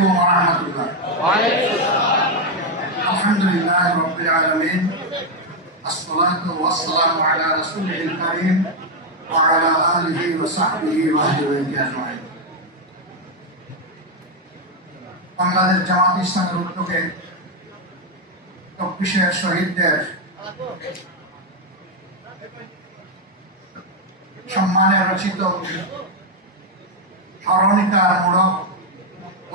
عليكم ورحمة الله. وعليكم السلام. الحمد لله رب العالمين. الصلاة والسلام على رسوله الكريم وعلى آله وصحبه وأهل بيته أجمعين. বাংলাদেশ জামাত ইসলামের উদ্যোগে 24 শহীদদের সম্মানে রচিত স্মরণিকামূলক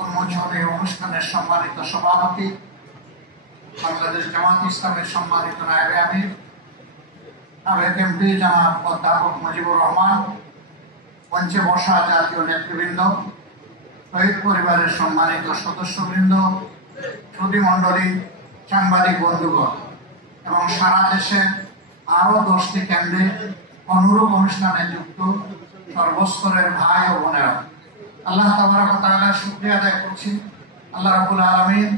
উন্মোচনী অনুষ্ঠানের সম্মানিত সভাপতি, বাংলাদেশ জামাত ইসলামের সম্মানিত নায়েবে আমির সাবেক এমপি জনাব অধ্যাপক মুজিবুর রহমান, মঞ্চে বসা জাতীয় নেতৃবৃন্দ, শহীদ পরিবারের সম্মানিত সদস্যবৃন্দ, সুধীমণ্ডলী, সাংবাদিক বন্ধুগণ এবং সারা দেশে আরো 10টি কেন্দ্রে অনুরূপ অনুষ্ঠানে যুক্ত সর্বস্তরের ভাই ও বোনেরা, আল্লাহ তাবারক ওয়া তাআলার শুকরিয়া আদায় করছি। আল্লাহ রাব্বুল আলামিন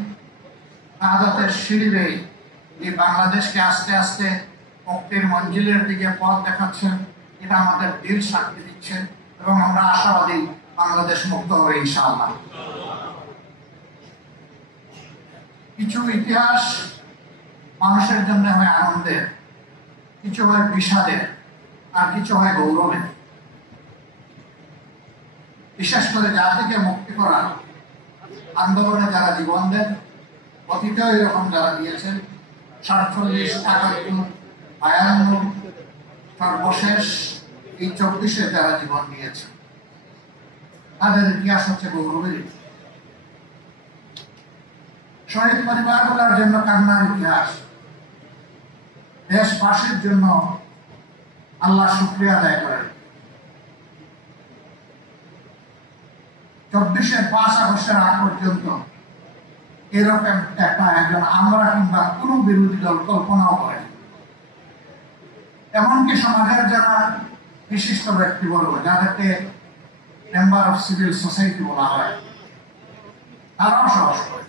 শাহাদাতের সিঁড়ি বেয়ে এই বাংলাদেশকে আস্তে আস্তে মুক্তির মঞ্জিলের দিকে পথ দেখাচ্ছেন, এটা আমাদের দিল সাক্ষী দিচ্ছে এবং আমরা আশাবাদী বাংলাদেশ মুক্ত হবে ইনশাআল্লাহ। কিছু ইতিহাস মানুষের জন্য হয় আনন্দের, কিছু হয় বিষাদের, আর কিছু হয় গৌরবের। বিশেষ করে জাতিকে মুক্তি করার আন্দোলনে যারা জীবন দেন, অতীতেও এরকম যারা দিয়েছেন, 47, 71, 52, সর্বশেষ এই 24-এ যারা জীবন দিয়েছে, তাদের ইতিহাস হচ্ছে গৌরবের। শহীদ পরিবারগুলোর জন্য কান্নার ইতিহাস, দেশবাসীর জন্য আল্লাহ শুকরিয়া আদায় করেন। 24-এর 5 আগস্টের আগ পর্যন্ত এরকম একটা একজন আমরা কিংবা কোন বিরোধী দল কল্পনাও করেন। এমনকি সমাজের যারা বিশিষ্ট ব্যক্তিবর্গ, যাদেরকে মেম্বার অফ সিভিল সোসাইটি বলা হয়, তারাও সাহস করে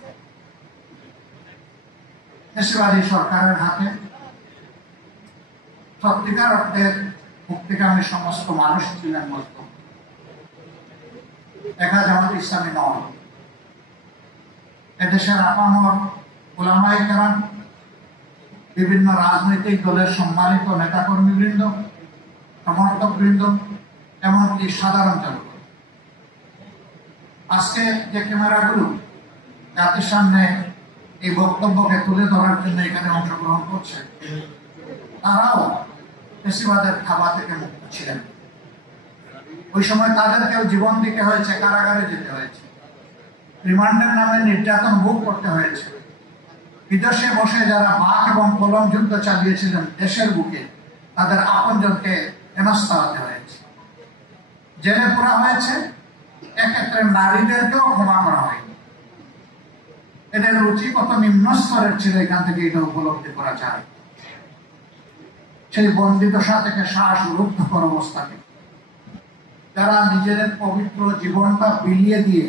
দেশবাদী সরকারের হাতে সত্যিকার অর্থের মুক্তিকামী সমস্ত মানুষ ছিলেন মজলুম। একা জামাত ইসলামী নয়, এদেশের আপামর ওলামায়ে কেরাম, বিভিন্ন রাজনৈতিক দলের সম্মানিত নেতাকর্মীবৃন্দ, সমর্থকবৃন্দ, এমনকি সাধারণ জনগণ। আজকে যে ক্যামেরাগুলো জাতির সামনে এই বক্তব্যকে তুলে ধরার জন্য এখানে অংশগ্রহণ করছে, তারাও ফ্যাসিবাদের থাবা থেকে মুক্ত ছিলেন। ওই সময় তাদেরকেও জীবন দিতে হয়েছে, কারাগারে যেতে হয়েছে, রিমান্ডের নামে নির্যাতন ভোগ করতে হয়েছে। বিদেশে বসে যারা বাক এবং কলম যুদ্ধ চালিয়েছিলেন দেশের বুকে, তাদের আপনজনকে হেনস্থা হতে হয়েছে, জেলে পোড়া হয়েছে, এক্ষেত্রে নারীদেরকেও ক্ষমা করা হয়নি। এদের রুচি কত নিম্ন স্তরের ছিল, এখান থেকে এটা উপলব্ধি করা যায়। সেই বন্দিদশা থেকে শ্বাসরুদ্ধ কর অবস্থাকে যারা নিজেদের পবিত্র জীবনটা বিলিয়ে দিয়ে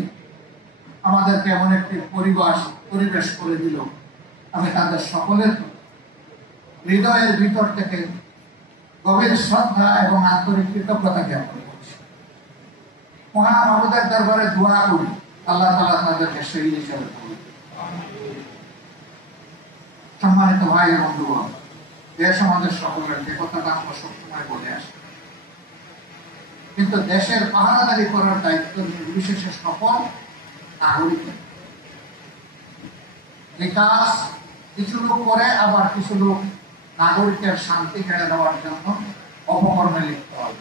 আমাদেরকে এমন একটি পরিবেশ করে দিল, আমি তাদের সকলের হৃদয়ের ভিতর থেকে গভীর শ্রদ্ধা এবং আন্তরিক কৃতজ্ঞতা জ্ঞাপন করছি। মহান মাবুদের দরবারে দোয়া করি, আল্লাহ তাআলা তাদেরকে শহীদ হিসেবে করি। সম্মানিত ভাই এবং বন্ধুগণ, দেশ আমাদের সকলের, যে কথাটা আমরা সবসময় বলে আসি, কিন্তু দেশের পাহারাদারি করার দায়িত্ব নির্বিশেষে সকল নাগরিকের। বিকাশ কিছু লোক করে, আবার কিছু লোক নাগরিকের শান্তি কেড়ে দেওয়ার জন্য অপকর্মে লিপ্ত হয়।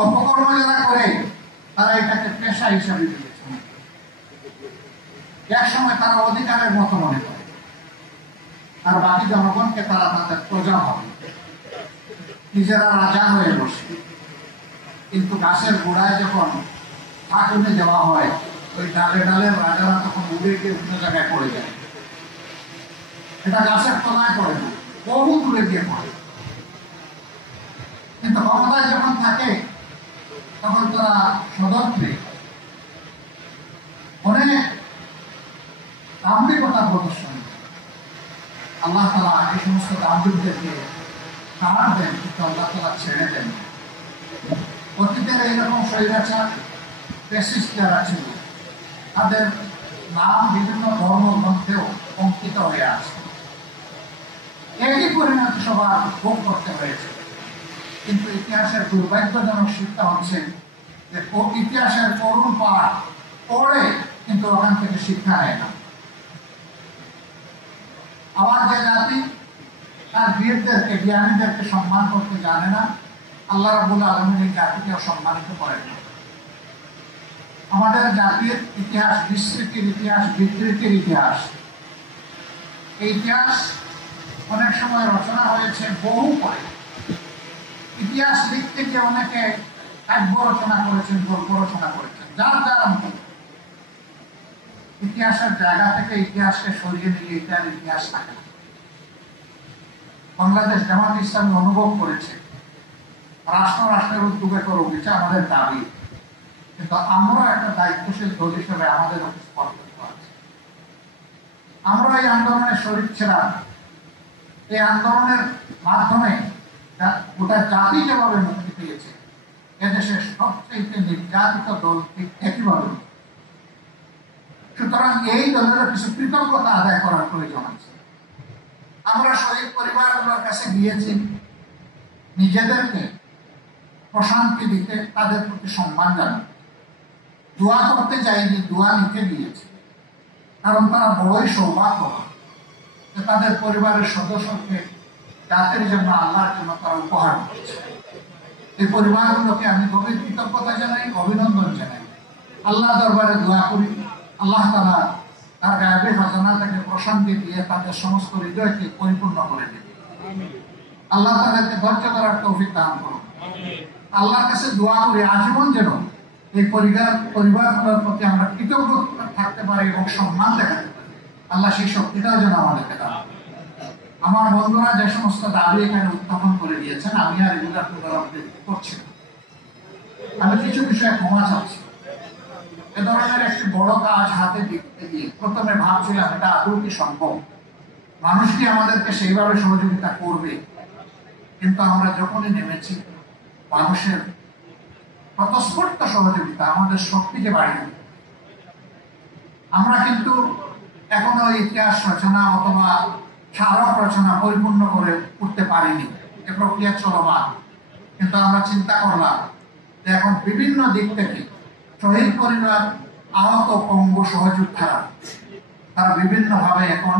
অপকর্ম যারা করে তারা এটাকে পেশা হিসাবে বিবেচনা করে, এক সময় তারা অধিকারের মতো মনে করে, আর বাকি জনগণকে তারা তাদের প্রজা ভাবে, নিজেরা রাজা হয়ে বসে। কিন্তু গাছের গোড়ায় যখন আগুনে দেওয়া হয়, ওই ডালে ডালে রাজারা তখন উড়ে গিয়ে অন্য জায়গায় পড়ে যায়। এটা গাছের তলায় পড়ে না, বহু দূরে গিয়ে পড়ে। কিন্তু ক্ষমতায় যখন থাকে তখন তারা সদর্থে অনেক দাম্ভিকতা প্রদর্শন। আল্লাহ তাআলা এই সমস্ত দাম্ভিকদেরকে ছাড় দেন, কিন্তু আল্লাহ তাআলা ছেড়ে দেন। অতীতের এইরকম স্বৈরাচার ফ্যাসিস্ট যারা ছিল, তাদের নাম বিভিন্ন ধর্মগ্রন্থেও অঙ্কিত হয়ে আছে। একই পরিণতি সবার ভোগ করতে হয়েছে। কিন্তু ইতিহাসের দুর্ভাগ্যজনক শিক্ষা হচ্ছে যে ইতিহাসের করুণ পাঠ পড়ে কিন্তু ওখান থেকে শিক্ষা নেয় না। আবার যে জাতি তার বীরদেরকে জ্ঞানীদেরকে সম্মান করতে জানে না, আল্লাহ রাব্বুল আলামিন এই জাতিকেও সম্মানিত করেন। আমাদের জাতির ইতিহাস বিস্মৃতির ইতিহাস, বিকৃতির ইতিহাস। এই ইতিহাস অনেক সময় রচনা হয়েছে বহু পরে। ইতিহাস লিখতে গিয়ে অনেকে কাব্য রচনা করেছেন, গল্প রচনা করেছেন, যার যার মতো। ইতিহাসের জায়গা থেকে ইতিহাসকে সরিয়ে নিয়ে এটার ইতিহাস থাকে না। বাংলাদেশ জামাত ইসলামী অনুভব করেছে রাষ্ট্রের উদ্যোগে করুক, এটা আমাদের দাবি। কিন্তু আমরা একটা দায়িত্বশীল দল হিসেবে আমাদের কর্তব্য আছে। আমরা এই আন্দোলনে শরীক ছিলাম। এই আন্দোলনের মাধ্যমে গোটা জাতি যেভাবে মুক্তি পেয়েছে, এদেশের সবচেয়ে নির্যাতিত দল ঠিক একইভাবে। সুতরাং এই দলের কিছু কৃতজ্ঞতা আদায় করার প্রয়োজন আছে। আমরা শহীদ পরিবারগুলোর কাছে গিয়েছি নিজেদেরকে প্রশান্তি দিতে, তাদের প্রতি সম্মান জানাতে। দোয়া করতে যাইনি, দোয়া নিতে গিয়েছি। কারণ তারা বড়ই সৌভাগ্য যে তাদের পরিবারের সদস্যকে জাতির জন্য, আল্লাহর জন্য তারা উপহার দিয়েছে। এই পরিবারগুলোকে আমি গভীর কৃতজ্ঞতা জানাই, অভিনন্দন জানাই। আল্লাহ দরবারে দোয়া করি আল্লাহ তাআলা তার গায়েবে খাজানা থেকে প্রশান্তি দিয়ে তাদের সমস্ত হৃদয়কে পরিপূর্ণ করে দেবে। আল্লাহ তাদেরকে ধৈর্য করার তৌফিক দান করুন। আল্লাহর কাছে দোয়া করি আজীবন যেন এই পরিবারগুলোর প্রতি আমরা কৃতজ্ঞ থাকতে পারি এবং সম্মান দেখাতে পারি। আল্লাহ সেই শক্তিটাও যেন আমাদেরকে দান। আমার বন্ধুরা যে সমস্ত দাবি এখানে উত্থাপন করে দিয়েছেন, আমি আর এগুলা পুনরাবৃত্তি করছি না। আমি কিছু বিষয়ে ক্ষমা চাচ্ছি। এ ধরনের একটি বড় কাজ হাতে দেখতে গিয়ে প্রথমে ভাবছিলাম এটা আদৌ কি সম্ভব, মানুষ কি আমাদেরকে সেইভাবে সহযোগিতা করবে। কিন্তু আমরা যখনই নেমেছি, মানুষের স্বতঃস্ফূর্ত সহযোগিতা আমাদের শক্তিকে বাড়িয়ে দেবে। আমরা কিন্তু এখনো ইতিহাস রচনা অথবা স্মারক রচনা পরিপূর্ণ করে উঠতে পারিনি, এ প্রক্রিয়া চলমান। কিন্তু আমরা চিন্তা করলাম যে এখন বিভিন্ন দিক থেকে শহীদ পরিবার, আহত পঙ্গু সহযোদ্ধারা তারা বিভিন্নভাবে এখন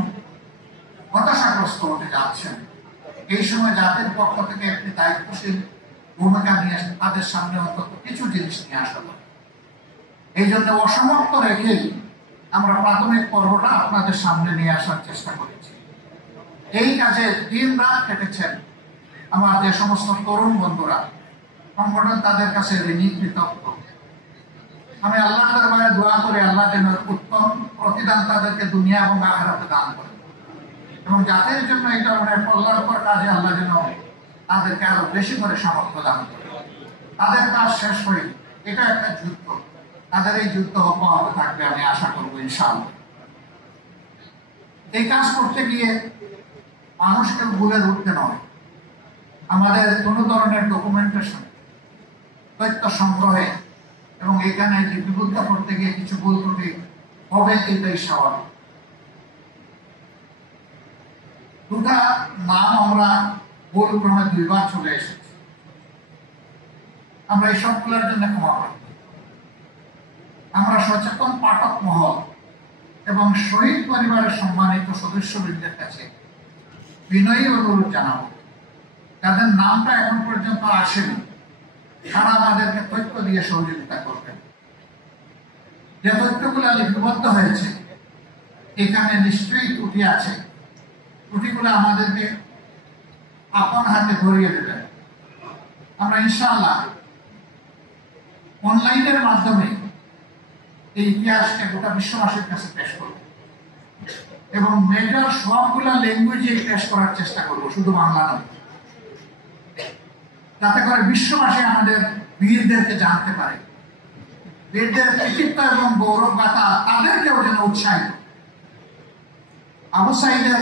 হতাশাগ্রস্ত হতে যাচ্ছেন। এই সময় জাতির পক্ষ থেকে একটি দায়িত্বশীল ভূমিকা নিয়ে তাদের সামনে অন্তত কিছু জিনিস নিয়ে আসা দরকার। এই জন্য অসমাপ্ত রেখেই আমরা প্রাথমিক পর্বটা আপনাদের সামনে নিয়ে আসার চেষ্টা করেছি। এই কাজে দিন রাত কেটেছেন আমার যে সমস্ত তরুণ বন্ধুরা, সংগঠন তাদের কাছে ঋণী কৃতজ্ঞ। আমি আল্লাহ দরবারে দোয়া করে আল্লাহ যেন উত্তম প্রতিদান তাদেরকে দুনিয়া এবং আখিরাতে দান করেন এবং জাতির জন্য এই ধরনের কল্যাণকর কাজে আল্লাহ যেন তাদেরকে আরো বেশি করে সামর্থ্য দান করেন। তাদের কাজ শেষ হয়ে এটা একটা যুদ্ধ, তাদের এই যুদ্ধ অব্যাহত থাকবে আমি আশা করবো ইনশাআল্লাহ। এই কাজ করতে গিয়ে মানুষকে ভুলে উঠতে নয়, আমাদের কোনো ধরনের ডকুমেন্টেশন, তথ্য সংগ্রহে এবং এখানে লিপিবদ্ধ করতে গিয়ে কিছু ভুল ত্রুটি হবে, এটাই স্বাভাবিক। দুটা নাম আমরা ভুল ক্রমে 2 বার চলে এসেছি, আমরা এই সবগুলোর জন্য ক্ষমা করি। আমরা সচেতন পাঠক মহল এবং শহীদ পরিবারের সম্মানিত সদস্যবৃন্দের কাছে বিনয়ী অনুরোধ জানাবো, যাদের নামটা এখন পর্যন্ত আসেনি তারা আমাদেরকে তথ্য দিয়ে সহযোগিতা করবেন। যে তথ্যগুলো লিপিবদ্ধ হয়েছে এখানে নিশ্চয়ই ত্রুটি আছে, ত্রুটিগুলো আমাদেরকে আপন হাতে ধরিয়ে দেবেন। আমরা ইনশাআল্লাহ অনলাইনের মাধ্যমে এই ইতিহাসকে গোটা বিশ্ববাসীর কাছে পেশ করব এবং মেজর সবগুলো ল্যাঙ্গুয়েজে পেশ করার চেষ্টা করব, শুধু বাংলা নয়, যাতে করে বিশ্ববাসী আমাদের বীরদেরকে জানতে পারে, বীরদের কৃতিত্ব এবং গৌরব গাথা তাদেরকেও যেন উৎসাহিত। আবু সাইদের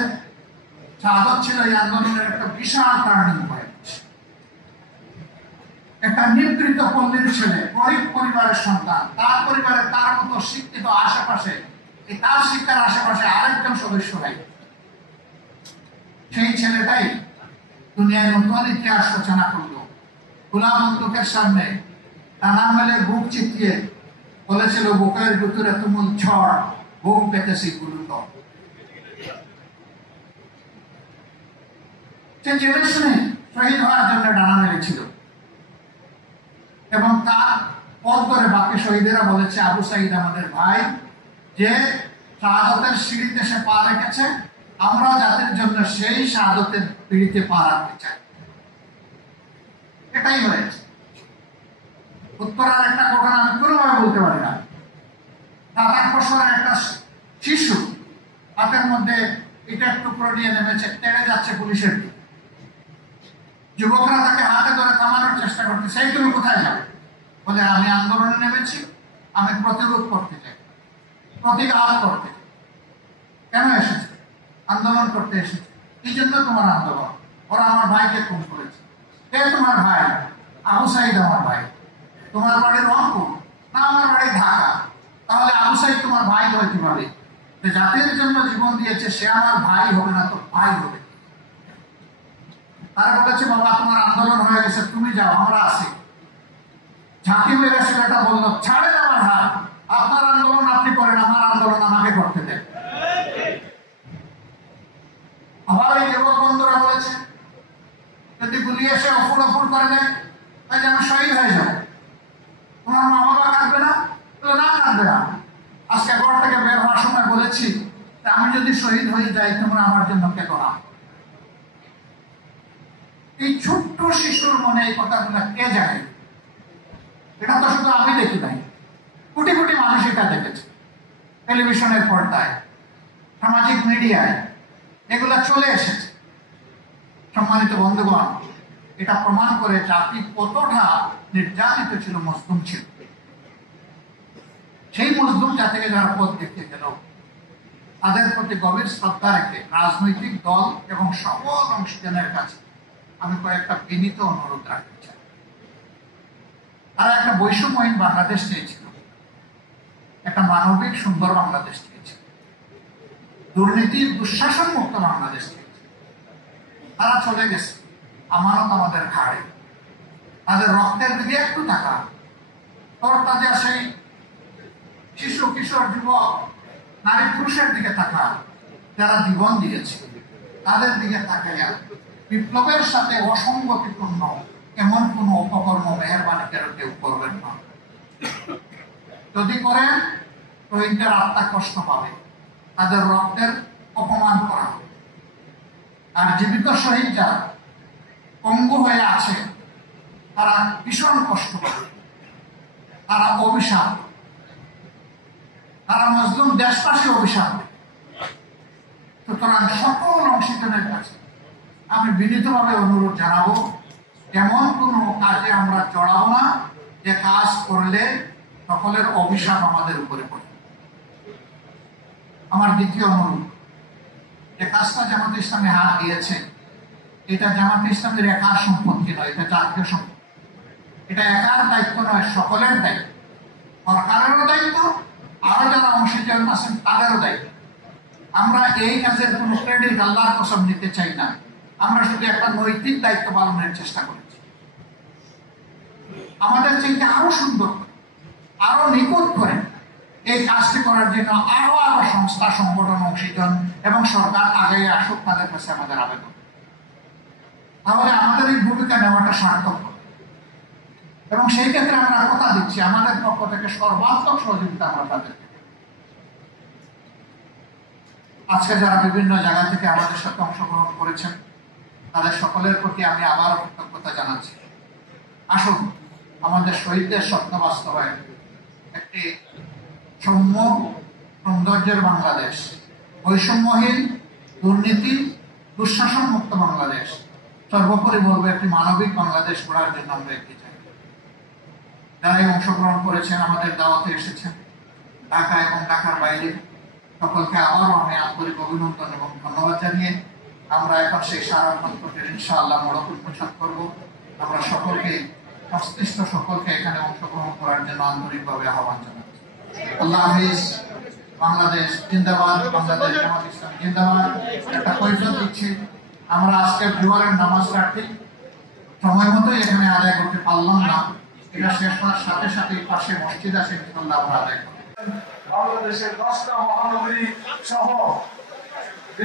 শাহাদাত ছিল এই আন্দোলনের একটা বিশাল টার্নিং পয়েন্ট, একটা একটা নিবৃত পল্লীর ছেলে, গরিব পরিবারের সন্তান, তার পরিবারে তার মতো শিক্ষিত আশেপাশে, তার শিক্ষার আশেপাশে আরেকজন সদস্য নাই। সেই ছেলেটাই দুনিয়ায় নতুন ইতিহাস রচনা করলো। খোলা বন্দুকের সামনে টানা মেলে বুক চিতিয়ে বলেছিল, বুকের ভিতরে তুমুল ঝড়, বুক পেতেছি গুরুত। সে জেনে শুনে শহীদ হওয়ার জন্য ডানা মেলেছিল এবং তার পথ ধরে বাকি শহীদেরা বলেছে, আবু সাঈদ আমাদের ভাই, যে শাহাদাতের সিঁড়িতে সে পা রেখেছে, আমরা জাতির জন্য সেই শাহাদাতের পিড়িতে পা রাখতে চাই। এটাই হয়েছে। উত্তরার একটা ঘটনা আমি কোনোভাবে বলতে পারি না। 7-8 বছরের একটা শিশু হাতের মধ্যে ইটের টুকরো নিয়ে নেমেছে, তেড়ে যাচ্ছে পুলিশের দিকে। যুবকরা তাকে হাতে ধরে থামানোর চেষ্টা করতে, সেই তুমি কোথায় যাবে? বলে, আমি আন্দোলনে নেমেছি, আমি প্রতিরোধ করতে চাই, প্রতিঘাত করতে চাই। কেন এসেছে? আন্দোলন করতে এসেছে। এই জন্য তোমার আন্দোলন? ওরা আমার ভাইকে খুন করেছে। কে তোমার ভাই? আবু সাঈদ আমার ভাই। তোমার বাড়ি রংপুর? না, আমার বাড়ি ঢাকা। তাহলে আবু সাঈদ তোমার ভাই হয় কিভাবে? যে জাতির জন্য জীবন দিয়েছে সে আমার ভাই হবে না তো ভাই হবে? তারা বলেছে, বাবা তোমার আন্দোলন হয়ে গেছে, তুমি যাও, আমরা আছি। ঝাঁকি মেরে ছেলেটা বলল, ছাড়েন আমার হাত, আপনার আন্দোলন আপনি করেন, আমার আন্দোলন আমাকে করতে দেন। আবার এই যুবক বন্ধুরা বলেছে, যদি গুলি এসে অফুর অফুর করে দেয় তাই আমি শহীদ হয়ে যাবো, তোমার মা বাবা কাঁদবে না? না, কাঁদবে না। আজকে ঘর থেকে বের হওয়ার সময় বলেছি, আমি যদি শহীদ হয়ে যাই তোমরা আমার জন্য কেঁদো না। এই ছোট্ট শিশুর মনে এই কথাগুলো কে জানে? এটা তো শুধু আমি দেখি নাই, কোটি কোটি মানুষ এটা দেখেছে। টেলিভিশনের পর্দায়, সামাজিক মিডিয়ায় এগুলা চলে এসেছে। সম্মানিত বন্ধুগণ, এটা প্রমাণ করে জাতি কতটা নির্যাতিত ছিল, মজলুম ছিল। সেই মজলুম জাতিকে যারা পথ দেখতে গেল, তাদের প্রতি গভীর শ্রদ্ধা রেখে রাজনৈতিক দল এবং সকল অংশীজনের কাছে আমি কয়েকটা বিনীত অনুরোধ রাখতে চাই। তারা একটা বৈষম্যহীন বাংলাদেশ চেয়েছিল, একটা মানবিক সুন্দর বাংলাদেশ চেয়েছিল, দুর্নীতির দুঃশাসন মুক্ত বাংলাদেশ চেয়েছিল। তারা চলে গেছে, আমানত আমাদের ঘাড়ে। তাদের রক্তের দিকে একটু টাকা, তোর তাদের সেই শিশু কিশোর যুবক নারী পুরুষের দিকে তাকা, যারা জীবন দিয়েছে তাদের দিকে তাকাইয়া বিপ্লবের সাথে অসঙ্গতিপূর্ণ এমন কোন অপকর্ম মেহরবানি কেউ করবেন না। যদি করেন রোহিঙ্গার আত্মা কষ্ট পাবে, তাদের রক্তের অপমান করা হবে। আর জীবিত শহীদ যারা পঙ্গু হয়ে আছে তারা ভীষণ কষ্ট পাবে, তারা অভিশাপ, তারা মজলুম দেশবাসী অভিশাপ। সুতরাং সকল অংশীজনের কাছে আমি বিনীতভাবে অনুরোধ জানাবো, এমন কোন কাজে আমরা জড়াবো না যে কাজ করলে সকলের অভিশাপ আমাদের উপরে পড়ে। আমার দ্বিতীয় অনুরোধ, যে কাজটা জামাতে ইসলামে হাত দিয়েছে, এটা জামাতে ইসলামের একার সম্পত্তি নয়, এটা জাতীয় সম্পত্তি। এটা একার দায়িত্ব নয়, সকলের দায়িত্ব, সরকারেরও দায়িত্ব, আরো যারা অংশীজন আছেন তাদেরও দায়িত্ব। আমরা এই কাজের কোন ক্রেডিট আল্লাহর কসম নিতে চাই না, আমরা শুধু একটা নৈতিক দায়িত্ব পালনের চেষ্টা করেছি। আমাদের চাইতে আরো সুন্দর, আরো নিকট করে এই কাজটি করার জন্য আরো আরো সংস্থা, সংগঠন, অংশীজন এবং সরকার আগে আসুক, তাদের কাছে আমাদের আবেদন। তাহলে আমাদের এই ভূমিকা নেওয়াটা সার্থক হবে। এবং সেই ক্ষেত্রে আমরা কথা দিচ্ছি, আমাদের পক্ষ থেকে সর্বাত্মক সহযোগিতা আমরা তাদেরকে। আজকে যারা বিভিন্ন জায়গা থেকে আমাদের সাথে অংশগ্রহণ করেছেন, তাদের সকলের প্রতি আমি আবারও কৃতজ্ঞতা জানাচ্ছি। আসুন আমাদের শহীদদের স্বপ্ন বাস্তবায়ন, একটি সৌম্য সৌন্দর্যের বাংলাদেশ, বৈষম্যহীন, দুর্নীতি, দুঃশাসন মুক্ত বাংলাদেশ, সর্বোপরি বলবো একটি মানবিক বাংলাদেশ গড়ার জন্য আমরা এগিয়ে যাই। যারাই অংশগ্রহণ করেছেন, আমাদের দাওয়াতে এসেছেন, ঢাকা এবং ঢাকার বাইরে, সকলকে আবারও আমি আন্তরিক অভিনন্দন এবং ধন্যবাদ জানিয়ে আমরা এখন সেই সারা মন্ত্রটির ইনশাআল্লাহ মোড়ক উন্মোচন করবো। আমরা সকলকে সংশ্লিষ্ট সকলকে এখানে অংশগ্রহণ করার জন্য আন্তরিকভাবে আহ্বান জানাচ্ছি। আল্লাহ হাফিজ। বাংলাদেশ জিন্দাবাদ, বাংলাদেশ জামাত ইসলাম জিন্দাবাদ। একটা কৈফিয়ত দিচ্ছি, আমরা আজকে জোহরের নামাজটা ঠিক সময় মতো এখানে আদায় করতে পারলাম না। এটা শেষ হওয়ার সাথে সাথে পাশে মসজিদ আছে, ইনশাআল্লাহ আমরা আদায় করব। বাংলাদেশের 10টা মহানগরী সহ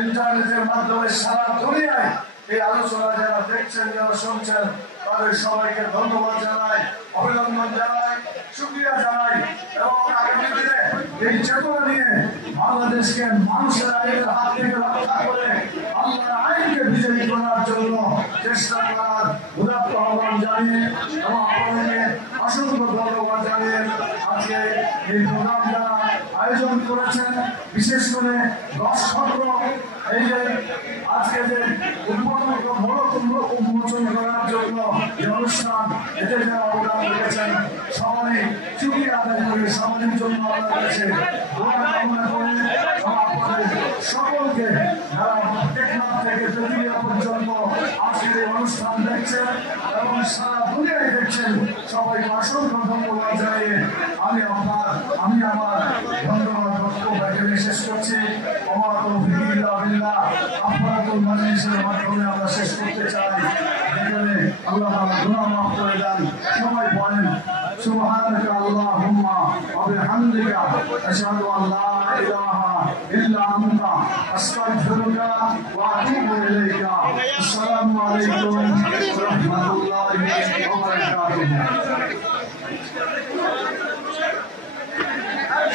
ইন্টারনেটের মাধ্যমে সারা দুনিয়ায় এই আলোচনা যারা দেখছেন, যারা শুনছেন, তাদের সবাইকে ধন্যবাদ জানাই, অভিনন্দন জানাই, শুকরিয়া জানাই এবং আগামী দিনে এই চেতনা নিয়ে বাংলাদেশকে মানুষের আইনের হাত থেকে রক্ষা করে আল্লাহর আইনকে বিজয়ী করার জন্য চেষ্টা করার উদাত্ত আহ্বান জানিয়ে এবং আপনাদেরকে অসংখ্য ধন্যবাদ জানিয়ে আজকে এই প্রোগ্রাম যারা আয়োজন করেছেন, বিশেষ করে 10 খন্ড এই যে আজকে যে উন্মোচন করার জন্য যে অনুষ্ঠান, এতে যারা অবদান রেখেছেন সবাই চুক্তি আদায় করে সমাজের জন্য আল্লাহর কাছে দোয়া কামনা করে আপনাদের সকলকে যারা টেকনাফ থেকে তেতুলিয়া পর্যন্ত আজকের এই অনুষ্ঠান দেখছেন এবং সারা দুনিয়ায় দেখছেন, সবাইকে অসংখ্য ধন্যবাদ জানিয়ে আমি আমার ধন্যবাদ বক্তব্য এখানে শেষ করছি। আমার তৌফিক ইল্লা বিল্লাহ। আপনাদের মাজলিসের মাধ্যমে আমরা শেষ করতে চাই, যেখানে আল্লাহ তাআলা গুনাহ মাফ করে দেন। সবাই বলেন সুবহানাকা আল্লাহুম্মা ওয়া বিহামদিকা আশহাদু আল লা ইলাহা ইল্লা আনতা আস্তাগফিরুকা ওয়া আতুবু ইলাইকা। আসসালামু আলাইকুম ওয়া রাহমাতুল্লাহি ওয়া বারাকাতুহু।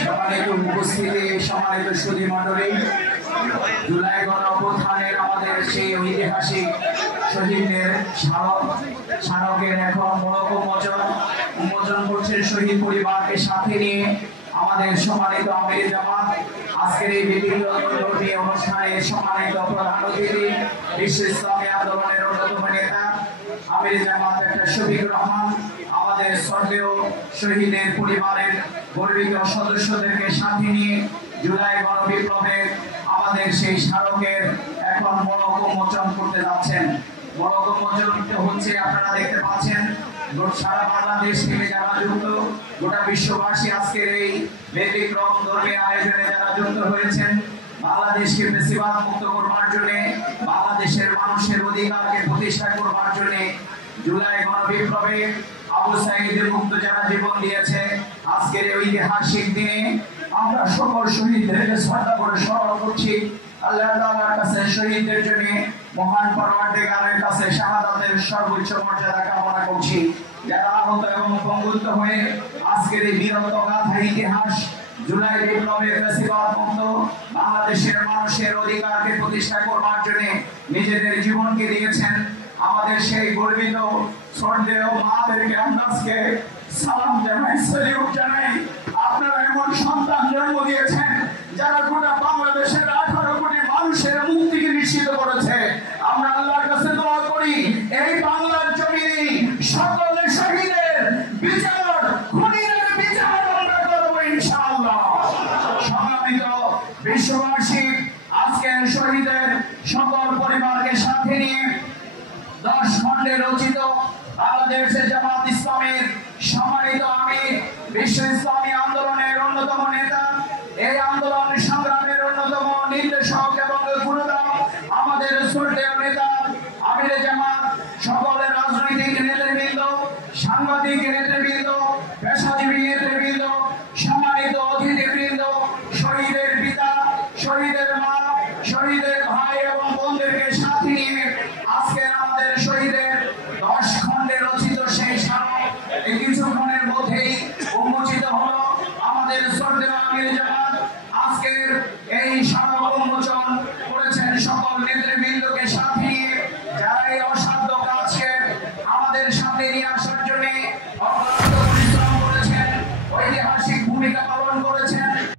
সম্মানিত উপস্থিতি, সম্মানিত সুধী মণ্ডলী, জুলাই গণঅভ্যুত্থানের আমাদের সেই ঐতিহাসিক শহীদদের স্মারকের এখন মোড়ক উন্মোচন করছেন শহীদ পরিবারকে সাথে নিয়ে আমাদের সম্মানিত আমির জামাত। আজকের এই ব্যক্তিগত অনুষ্ঠানে সম্মানিত প্রধান অতিথি বিশ্ব ইসলামী আন্দোলনের অন্যতম নেতা আমির জামাত ডক্টর শফিকুর রহমান, আমাদের শ্রদ্ধেয় শহীদের পরিবারের গর্বিত সদস্যদেরকে সাথে নিয়ে জুলাই গণবিপ্লবের আমাদের সেই স্মারকের এখন মোড়ক উন্মোচন করতে যাচ্ছেন। মোড়ক উন্মোচন হচ্ছে, আপনারা দেখতে পাচ্ছেন সারা বাংলাদেশ থেকে যারা যুক্ত, গোটা বিশ্ববাসী আজকের এই ব্যতিক্রম ধর্মীয় আয়োজনে যারা যুক্ত হয়েছেন, বাংলাদেশকে ফ্যাসিবাদ মুক্ত করবার জন্য, বাংলাদেশের মানুষের অধিকারকে প্রতিষ্ঠা করবার জন্য জুলাই গণবিপ্লবে আবু সাঈদের মুক্ত যারা জীবন দিয়েছে, আজকের এই ঐতিহাসিক দিনে আমরা সকল শহীদদেরকে শ্রদ্ধা করে স্মরণ করছি। আল্লাহ তাআলার কাছে শহীদদের জন্য মহান পরওয়ারদিগারের কাছে শাহাদাতের সর্বোচ্চ মর্যাদা কামনা করছি। যারা আহত এবং পঙ্গুত্ব হয়ে আজকের এই বীরত্ব গাথা ইতিহাস জুলাই বিপ্লবের ফ্যাসিবাদ মুক্ত বাংলাদেশের মানুষের অধিকারকে প্রতিষ্ঠা করবার জন্য নিজেদের জীবনকে দিয়েছেন, আমাদের সেই গর্বিত শ্রদ্ধেয় মাদেরকে আমরা আজকে সালাম জানাই, সেলিউট জানাই। আপনারা এমন সন্তান জন্ম দিয়েছেন যারা গোটা বাংলাদেশের 18 কোটি মানুষের মুক্তিকে নিশ্চিত করেছে। আমরা আল্লাহর কাছে দোয়া করি এই বাংলার জমিনে সকল শহীদের বিচার, খুনিদের বিচার আমরা করব ইনশাআল্লাহ। সম্মানিত বিশ্ববাসী, আজকের শহীদের সকল পরিবারকে সাথে নিয়ে 10 খণ্ডে রচিত বাংলাদেশের জামাত ইসলামের সম্মানিত আমির, বিশ্ব ইসলামী আন্দোলনের অন্যতম নেতা, এই আন্দোলন সংগ্রামের অন্যতম নির্দেশক এবং গুরুদাম আমাদের শ্রদ্ধেয় নেতা আমির জামাত, সকল রাজনৈতিক নেতৃবৃন্দ, সাংবাদিক নেতৃবৃন্দ, পেশাজীবী নেতৃবৃন্দ, সম্মানিত অতিথিবৃন্দ, শহীদের পিতা, শহীদের